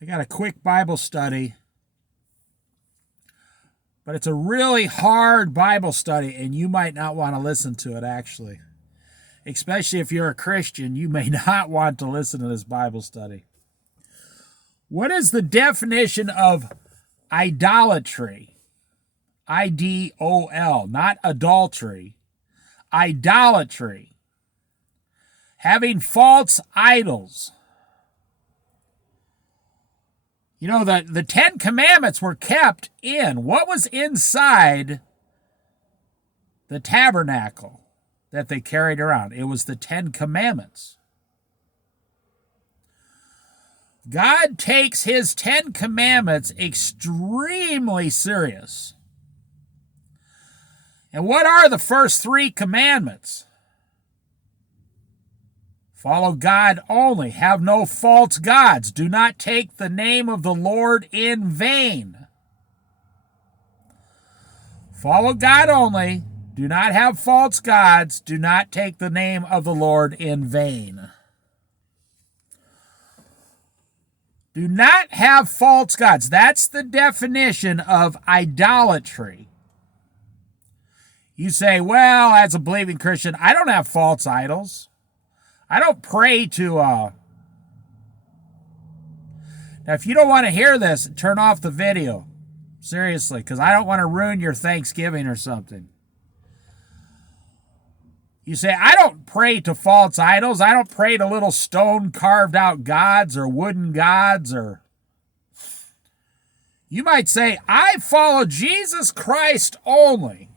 I got a quick Bible study, but it's a really hard Bible study, and you might not want to listen to it, actually. Especially if you're a Christian, you may not want to listen to this Bible study. What is the definition of idolatry? I-D-O-L, not adultery. Idolatry. Having false idols. You know, the Ten Commandments were kept in. What was inside the tabernacle that they carried around? It was the Ten Commandments. God takes his Ten Commandments extremely serious. And what are the first three commandments? Follow God only. Have no false gods. Do not take the name of the Lord in vain. Follow God only. Do not have false gods. Do not take the name of the Lord in vain. Do not have false gods. That's the definition of idolatry. You say, well, as a believing Christian, I don't have false idols. I don't pray to... Now, if you don't want to hear this, turn off the video. Seriously, because I don't want to ruin your Thanksgiving or something. You say, I don't pray to false idols. I don't pray to little stone carved out gods or wooden gods or... You might say, I follow Jesus Christ only.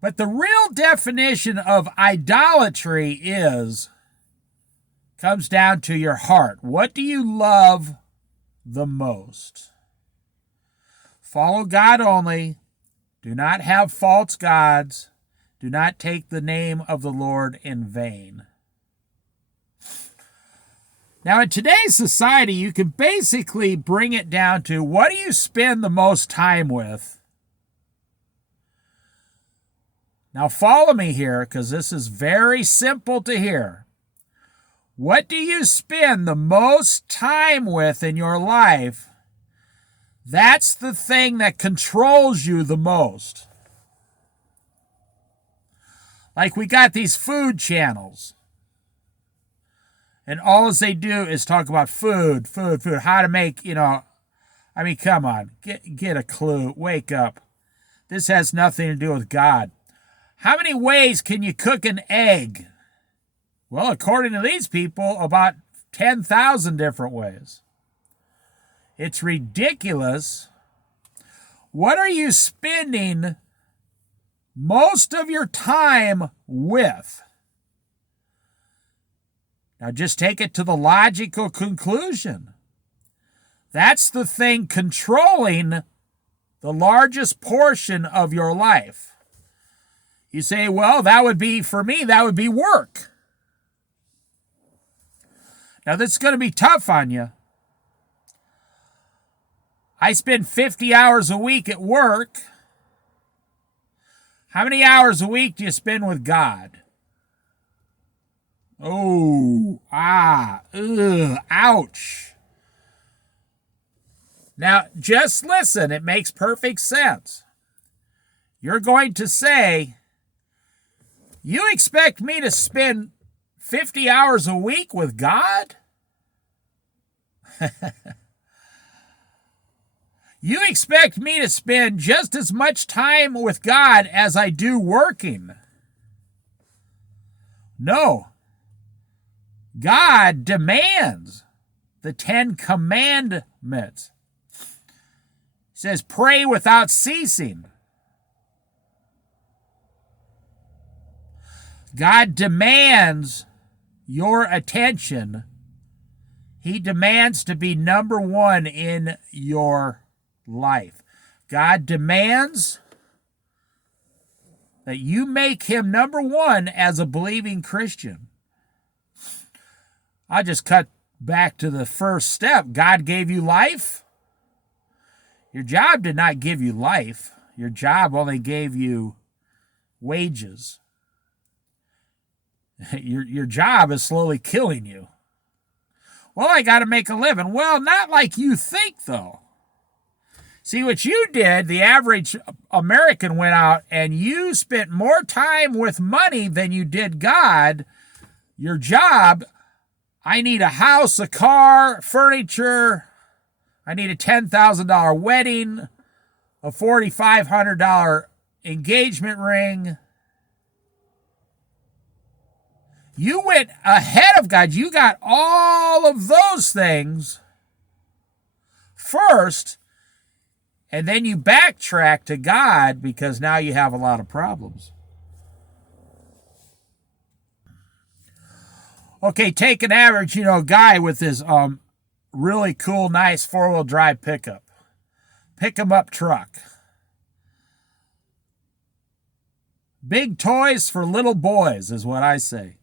But the real definition of idolatry comes down to your heart. What do you love the most? Follow God only. Do not have false gods. Do not take the name of the Lord in vain. Now, in today's society, you can basically bring it down to what do you spend the most time with? Now, follow me here, because this is very simple to hear. What do you spend the most time with in your life? That's the thing that controls you the most. Like we got these food channels. And all they do is talk about food, how to make, I mean, come on, get a clue, wake up. This has nothing to do with God. How many ways can you cook an egg? Well, according to these people, about 10,000 different ways. It's ridiculous. What are you spending most of your time with? Now just take it to the logical conclusion. That's the thing controlling the largest portion of your life. You say, well, that would be, for me, that would be work. Now, this is going to be tough on you. I spend 50 hours a week at work. How many hours a week do you spend with God? Oh, ouch. Now, just listen. It makes perfect sense. You're going to say, you expect me to spend 50 hours a week with God? You expect me to spend just as much time with God as I do working? No. God demands the Ten Commandments. He says, pray without ceasing. God demands your attention. He demands to be number one in your life. God demands that you make him number one as a believing Christian. I'll just cut back to the first step. God gave you life. Your job did not give you life. Your job only gave you wages. Your job is slowly killing you. Well, I got to make a living. Well, not like you think, though. See, what you did, the average American went out and you spent more time with money than you did God. Your job, I need a house, a car, furniture. I need a $10,000 wedding, a $4,500 engagement ring. You went ahead of God. You got all of those things first, and then you backtrack to God because now you have a lot of problems. Okay, take an average, guy with his really cool, nice four-wheel drive pickup. Pick him up truck. Big toys for little boys is what I say.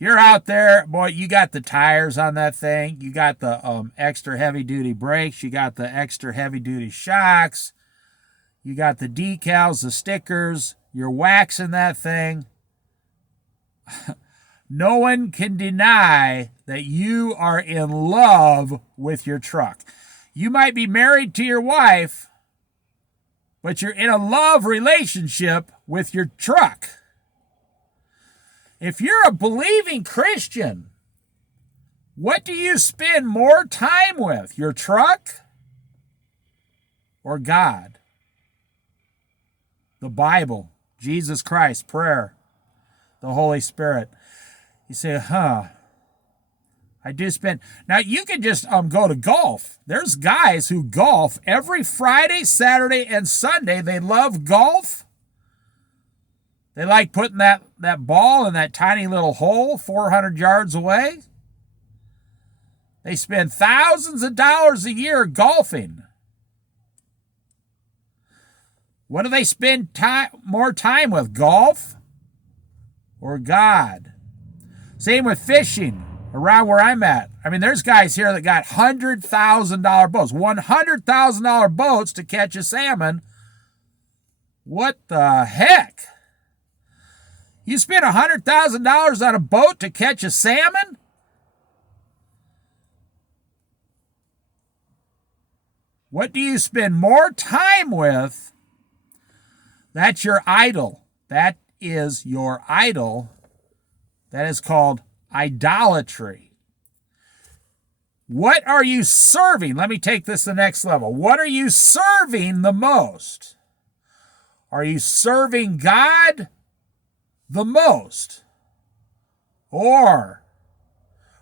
You're out there, boy, you got the tires on that thing. You got the extra heavy-duty brakes. You got the extra heavy-duty shocks. You got the decals, the stickers. You're waxing that thing. No one can deny that you are in love with your truck. You might be married to your wife, but you're in a love relationship with your truck. If you're a believing Christian, what do you spend more time with? Your truck or God? The Bible, Jesus Christ, prayer, the Holy Spirit. You say, I do spend. Now, you can just go to golf. There's guys who golf every Friday, Saturday, and Sunday. They love golf. They like putting that ball in that tiny little hole 400 yards away. They spend thousands of dollars a year golfing. What do they spend more time with, golf or God? Same with fishing around where I'm at. I mean, there's guys here that got $100,000 boats, $100,000 boats to catch a salmon. What the heck? You spend $100,000 on a boat to catch a salmon? What do you spend more time with? That's your idol. That is your idol. That is called idolatry. What are you serving? Let me take this to the next level. What are you serving the most? Are you serving God the most? Or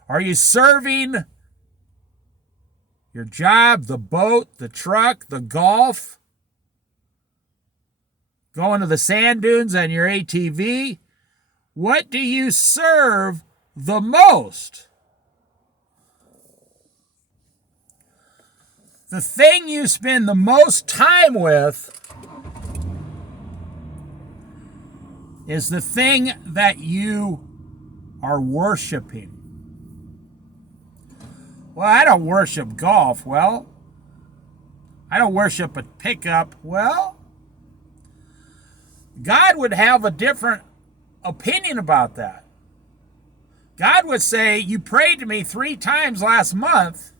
are you serving your job, the boat, the truck, the golf, going to the sand dunes on your ATV? What do you serve the most? The thing you spend the most time with is the thing that you are worshiping. Well, I don't worship golf. Well, I don't worship a pickup. Well, God would have a different opinion about that. God would say, you prayed to me 3 times last month,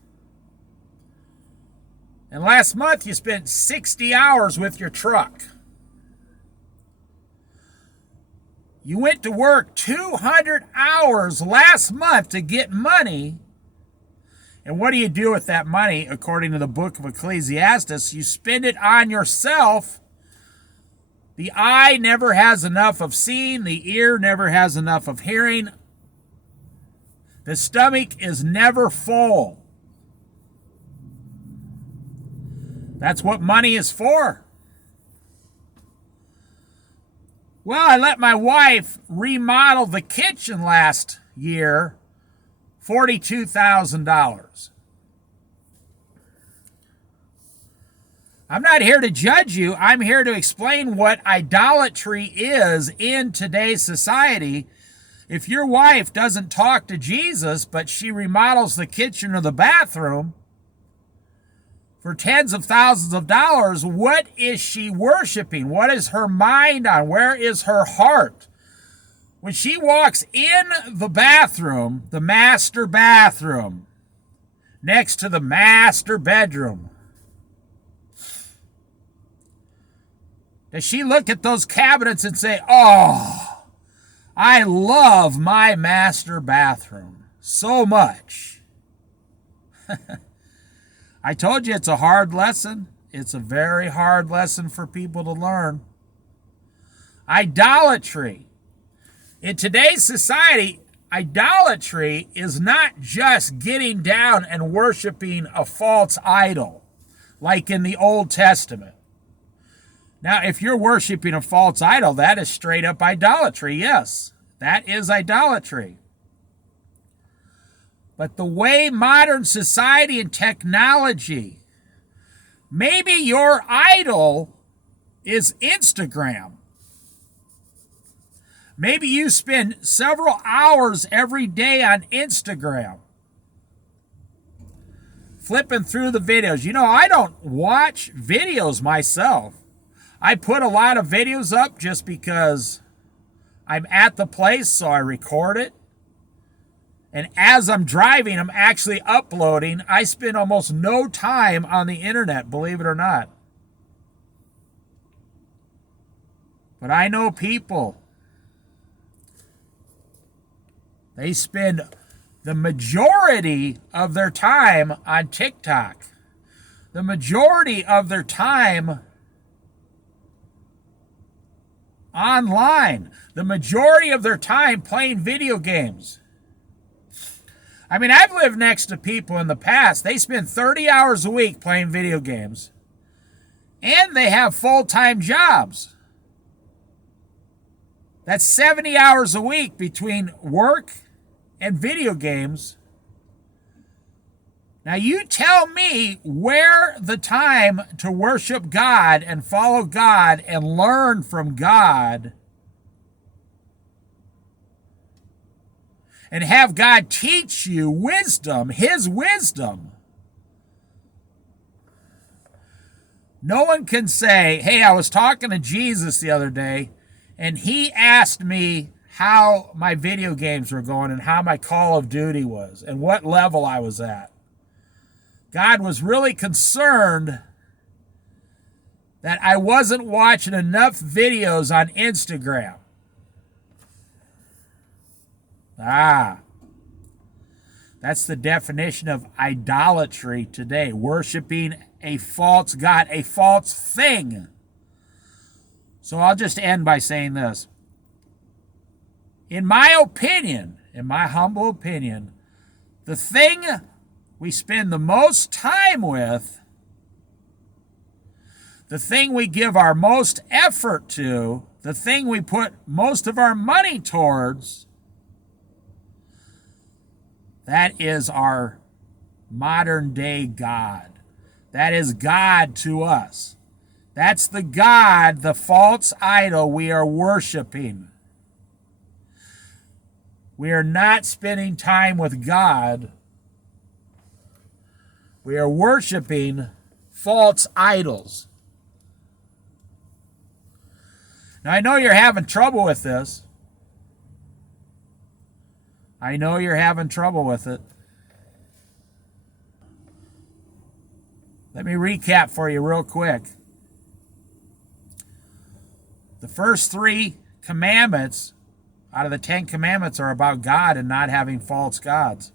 and last month you spent 60 hours with your truck. You went to work 200 hours last month to get money. And what do you do with that money? According to the book of Ecclesiastes, you spend it on yourself. The eye never has enough of seeing. The ear never has enough of hearing. The stomach is never full. That's what money is for. Well, I let my wife remodel the kitchen last year, $42,000. I'm not here to judge you. I'm here to explain what idolatry is in today's society. If your wife doesn't talk to Jesus, but she remodels the kitchen or the bathroom for tens of thousands of dollars, what is she worshiping? What is her mind on? Where is her heart? When she walks in the bathroom, the master bathroom, next to the master bedroom, does she look at those cabinets and say, "Oh, I love my master bathroom so much"? I told you it's a hard lesson. It's a very hard lesson for people to learn. Idolatry. In today's society, idolatry is not just getting down and worshiping a false idol, like in the Old Testament. Now, if you're worshiping a false idol, that is straight up idolatry. Yes, that is idolatry. But the way modern society and technology, maybe your idol is Instagram. Maybe you spend several hours every day on Instagram, flipping through the videos. You know, I don't watch videos myself. I put a lot of videos up just because I'm at the place, so I record it. And as I'm driving, I'm actually uploading. I spend almost no time on the internet, believe it or not. But I know people, they spend the majority of their time on TikTok, the majority of their time online, the majority of their time playing video games. I mean, I've lived next to people in the past, they spend 30 hours a week playing video games, and they have full-time jobs. That's 70 hours a week between work and video games. Now you tell me where the time to worship God and follow God and learn from God and have God teach you wisdom, His wisdom. No one can say, "Hey, I was talking to Jesus the other day and He asked me how my video games were going and how my Call of Duty was and what level I was at." God was really concerned that I wasn't watching enough videos on Instagram. That's the definition of idolatry today. Worshiping a false god, a false thing. So I'll just end by saying this. In my opinion, in my humble opinion, the thing we spend the most time with, the thing we give our most effort to, the thing we put most of our money towards, that is our modern day God. That is God to us. That's the God, the false idol we are worshiping. We are not spending time with God. We are worshiping false idols. Now, I know you're having trouble with this. I know you're having trouble with it. Let me recap for you real quick. The first 3 commandments out of the 10 commandments are about God and not having false gods.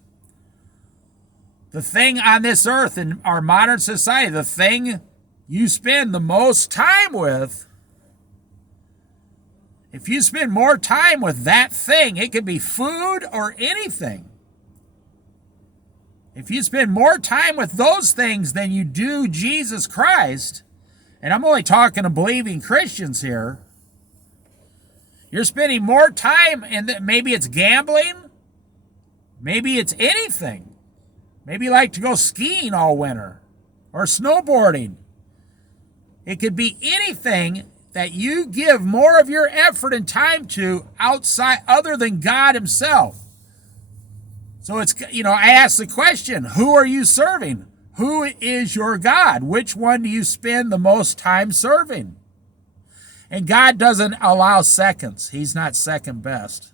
The thing on this earth in our modern society, the thing you spend the most time with, if you spend more time with that thing, it could be food or anything. If you spend more time with those things than you do Jesus Christ, and I'm only talking to believing Christians here, you're spending more time, and maybe it's gambling, maybe it's anything. Maybe you like to go skiing all winter or snowboarding. It could be anything that you give more of your effort and time to outside other than God Himself. So it's, I ask the question, who are you serving? Who is your God? Which one do you spend the most time serving? And God doesn't allow seconds. He's not second best.